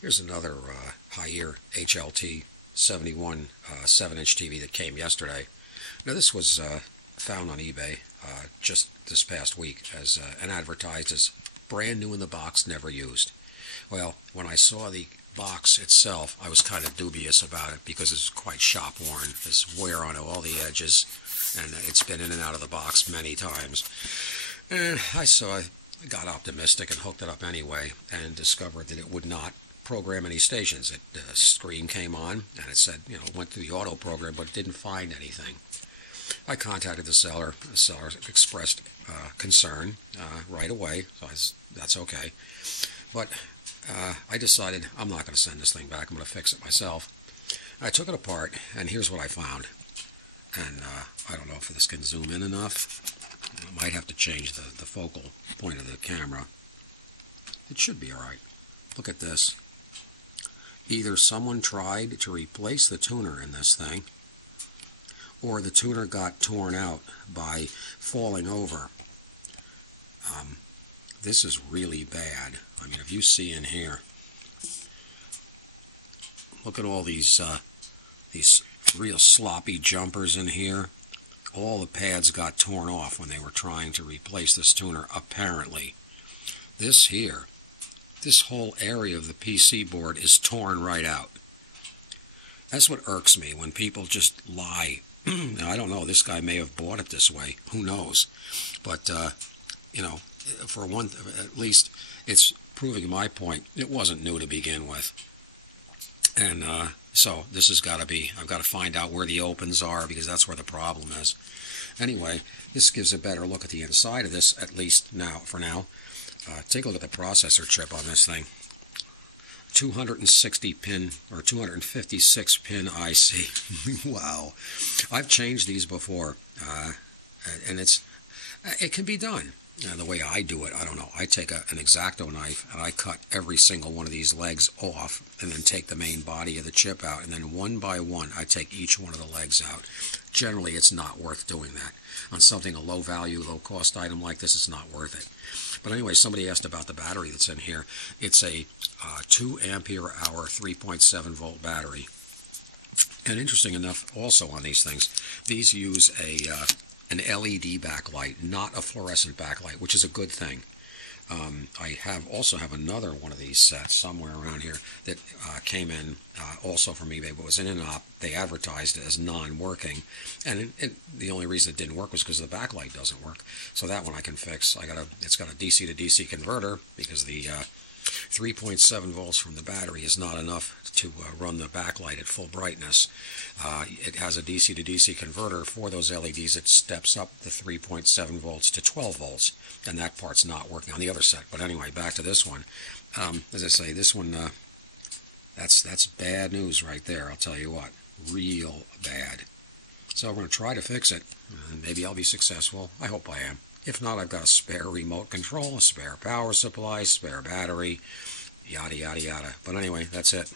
Here's another high-ear HLT71 7-inch TV that came yesterday. Now this was found on eBay just this past week as and advertised as brand new in the box, never used. Well, when I saw the box itself, I was kind of dubious about it because it's quite shop worn. There's wear on all the edges, and it's been in and out of the box many times. And I got optimistic and hooked it up anyway, and discovered that it would not program any stations. The screen came on, and it said, went through the auto program, but it didn't find anything. I contacted the seller. The seller expressed concern right away, so that's okay. But I decided I'm not going to send this thing back. I'm going to fix it myself. I took it apart, and here's what I found. And I don't know if this can zoom in enough. I might have to change the focal point of the camera. It should be all right. Look at this. Either someone tried to replace the tuner in this thing, or the tuner got torn out by falling over. This is really bad. I mean, if you see in here, look at all these real sloppy jumpers in here. All the pads got torn off when they were trying to replace this tuner, apparently. This here, this whole area of the PC board is torn right out. That's what irks me, when people just lie. Now, I don't know, this guy may have bought it this way. Who knows? But, for one, at least it's proving my point. It wasn't new to begin with. And so this has got to be, I've got to find out where the opens are, because that's where the problem is. Anyway, this gives a better look at the inside of this, at least now, for now. Take a look at the processor chip on this thing. 260 pin or 256 pin IC. Wow. I've changed these before, and it can be done. The way I do it, I don't know. I take an X-Acto knife and I cut every single one of these legs off, and then take the main body of the chip out, and then one by one I take each one of the legs out. Generally, it's not worth doing that. On something, a low value, low cost item like this, it's not worth it. But anyway, somebody asked about the battery that's in here. It's a 2 ampere hour 3.7 volt battery. And interesting enough, also on these things, these use an LED backlight, not a fluorescent backlight, which is a good thing. I also have another one of these sets somewhere around here that came in also from eBay, but was in inop. They advertised it as non-working, and the only reason it didn't work was because the backlight doesn't work. So that one I can fix. It's got a DC to DC converter, because the 3.7 volts from the battery is not enough to run the backlight at full brightness. It has a DC to DC converter for those LEDs. It steps up the 3.7 volts to 12 volts, and that part's not working on the other set. But anyway, back to this one. As I say, this one, that's bad news right there, I'll tell you what. Real bad. So we're going to try to fix it. Maybe I'll be successful. I hope I am. If not, I've got a spare remote control, a spare power supply, spare battery, yada, yada, yada. But anyway, that's it.